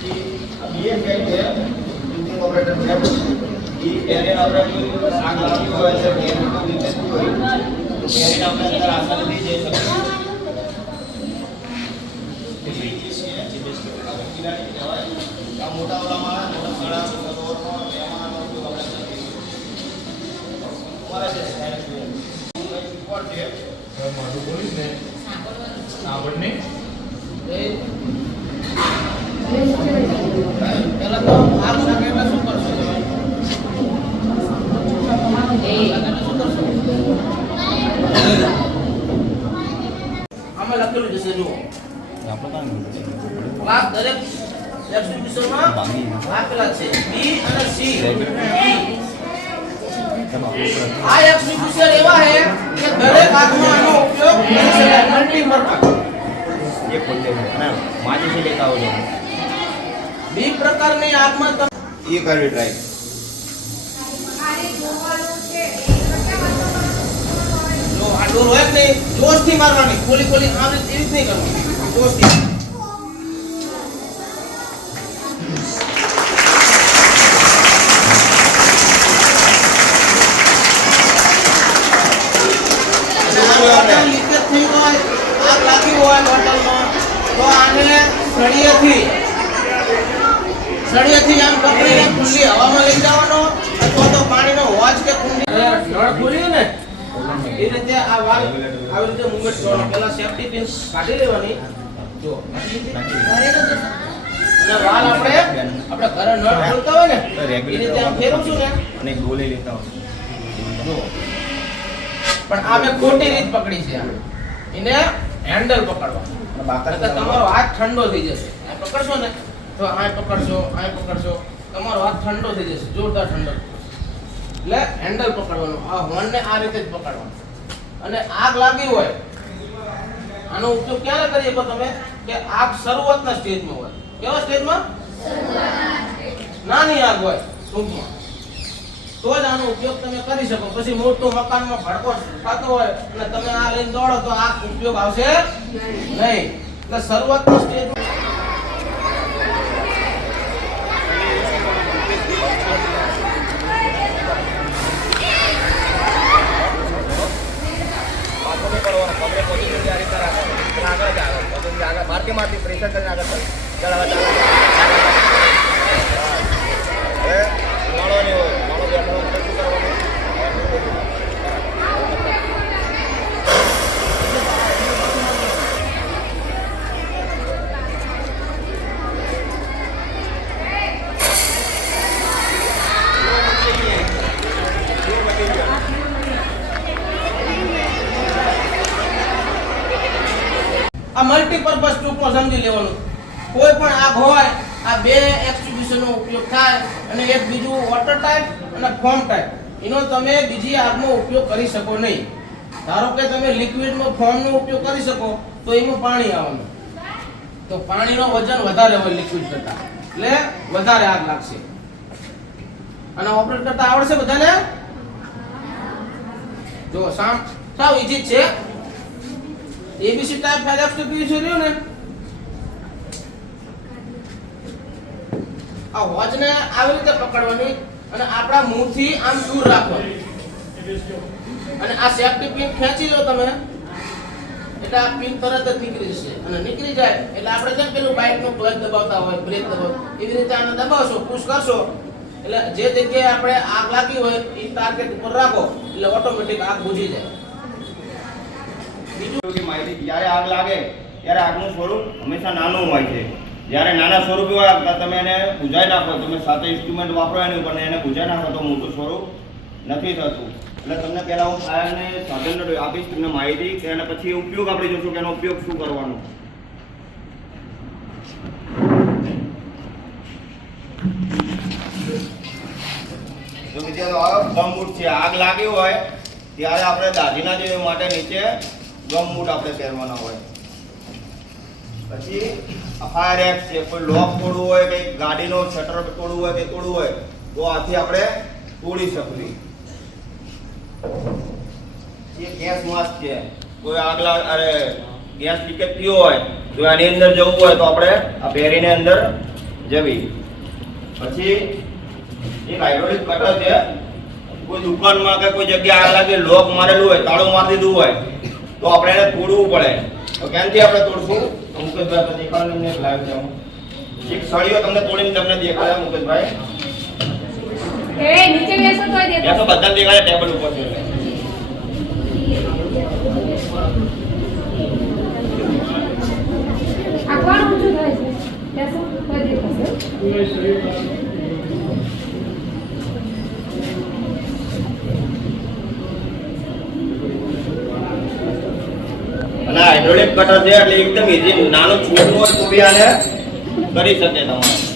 BM કઈ છે shooting operator છે એ એને આપણે કોઈ આગ લાગી હોય છે ત્યારે કોઈ રીતે હોય ત્યારે આપણે અંદર આસાનીથી જઈ શકીએ મોટા ઓલામાં મોટા શાળા મારું બોલીશ ને આવડ નહીં પહેલા તો આગ લાગે એટલે શું કરશો તમે? આમાં લખેલું જશે જુઓ ક્લાસ દરેક એક્ઝિબિશનમાં આપેલા છે બી અને સી આ એક્ઝિબિશન એવા છે કે દરેક આગમાં આનો ઉપયોગ કરી શકાય મલ્ટીપર્પઝ ये खोलते हैं ना माची से लेकर आओ लोग બી પ્રકારની આત્મા તમે એ કરવી ટ્રાય જો આ ડોર હોય ને જોશથી મારવાની. ખોલી ખોલી આમ એવી જ નહીં કરવાની. આગ લાગી હોય હોટલમાં તો આને ઘડીએથી સળિયાથી આમ પકડીને ખુલ્લી હવામાં લઈ જવાનો અથવા તો પાણીનો હોજ કે કુંડી નળ ખોલ્યું ને. એ રીતે આ વાલ આવી રીતે મૂવમેન્ટ કરવાનો પહેલા સેફટી પિન કાઢી લેવાની. જો અને વાલ આપણે આપણે ઘરે નળ ખોલતા હોય ને એ રીતે આમ ફેરવું છું ને. અને ગોલે લેતા હોય. જો પણ આ મેં ખોટી રીત પકડી છે એને હેન્ડલ પકડવા. તમારો હાથ ઠંડો થઈ જશે. પકડશો ને તો આ પકડશો આ પકડશો તમારો હાથ ઠંડો થઈ જશે, જોરદાર ઠંડો. એટલે હેન્ડલ પકડવાનું, આ હોર્નને આ રીતે જ પકડવાનું. અને આગ લાગી હોય, આનો ઉપયોગ ક્યારે કરીએ શકો તમે? કે આગ શરૂઆતના સ્ટેજમાં હોય. કેવા સ્ટેજમાં? નાની આગ હોય, ટૂંકમાં. તો જ આનો ઉપયોગ તમે કરી શકો. પછી મોટું મકાનમાં ભડકો થતો હોય અને તમે આ લઈને દોડો તો આ ઉપયોગ આવશે નહીં. એટલે શરૂઆતનો સ્ટેજ આ મલ્ટીપર્પઝ ટૂંકમાં સમજી લેવાનું. કોઈ પણ આગ હોય, આ બે એક્સટ્રીબ્યુશનનો ઉપયોગ થાય અને એક બીજું વોટર ટાઈપ અને ફોર્મ ટાઈપ એનો તમે બીજી આગનો ઉપયોગ કરી શકો નહીં. ધારો કે તમે લિક્વિડમાં ફોર્મનો ઉપયોગ કરી શકો, તો એમાં પાણી આવવાનું. તો પાણીનો વજન વધારે હોય લિક્વિડ કરતાં. એટલે વધારે આગ લાગશે. અને ઓપરેટ કરતા આવડશે બધાને? જો સાવ ઈજી છે. એબીસી ટાઈપ તો પીયું રહ્યું ને? આ વોચને આવી રીતે પકડવાની અને આપણા મુંહથી આમ દૂર રાખવાની અને આ સેફટી પિન ખેંચી લો તમે. એટલે આ પિન તરત જ નીકળી જશે. અને નીકળી જાય એટલે આપણે જેમ પેલું બાઇકનું ક્લચ દબાવતા હોય બ્રેક દબાવ એવી રીતે આને દબાવશો પુશ કરશો. એટલે જે જગ્યાએ આપણે આગ લાગી હોય એ ટાર્ગેટ ઉપર રાખો. એટલે ઓટોમેટિક આગ બુજી જાય. બીજું માહિતી જ્યારે આગ લાગે, ત્યારે આગનું સ્વરૂપ હંમેશા નાનું હોય છે. જ્યારે નાના સ્વરૂપી તમે એને બુજાઈ નાખો, તમે સાથે ઇન્સ્ટ્રુમેન્ટ વાપરો એની ઉપર એને બુજાઈ નાખો તો મોટું સ્વરૂપ નથી થતું. એટલે તમને પહેલાં હું ફાયરને સાધનનો આપીશ, તમને માહિતી કે અને પછી ઉપયોગ આપણે જોશું કે એનો ઉપયોગ શું કરવાનો. તો વિદ્યાર્થીઓ ગમબૂટ છે. આગ લાગી હોય, ત્યારે આપણે દાઢીના જે માટે નીચે ગમબૂટ આપણે પહેરવાના હોય. પછી ફાયર એક્સ છે કોઈ લોક તોડવું હોય કે ગાડીનો શટર તોડવું હોય કે તોડવું હોય, તો આથી આપણે તોડી શકવી એ ગેસ માસ્ક છે. કોઈ આગલા, અરે, ગેસ લીકેજ થયો હોય તો એની અંદર જવું હોય, તો આપણે આ બેરીને અંદર જવી. પછી એક હાઇડ્રોલિક કટર છે. કોઈ દુકાનમાં કે કોઈ જગ્યાએ આગ લાગે, લોક મારેલું હોય, તાળું મારી દીધું હોય, તો આપણે એને તોડવું પડે. ક્યાંથી આપણે તોડશું? તો મુકેશભાઈ આપણે દેખાડો એમને લાઈવ છે એક સળીઓ તમને તોડીને તમને દેખાડે મુકેશભાઈ. એ નીચે બેસો તો ત્યાં બેસો તો બધા દેખાડે ટેબલ ઉપર છે. આ કોણ ઊંચું થાય છે? બેસો તોય દેખાશે અને હાઇડ્રોલિક કટર છે, એટલે એકદમ ઇઝી નાનું છોટું હોય તો બી આને કરી શકે તમારે.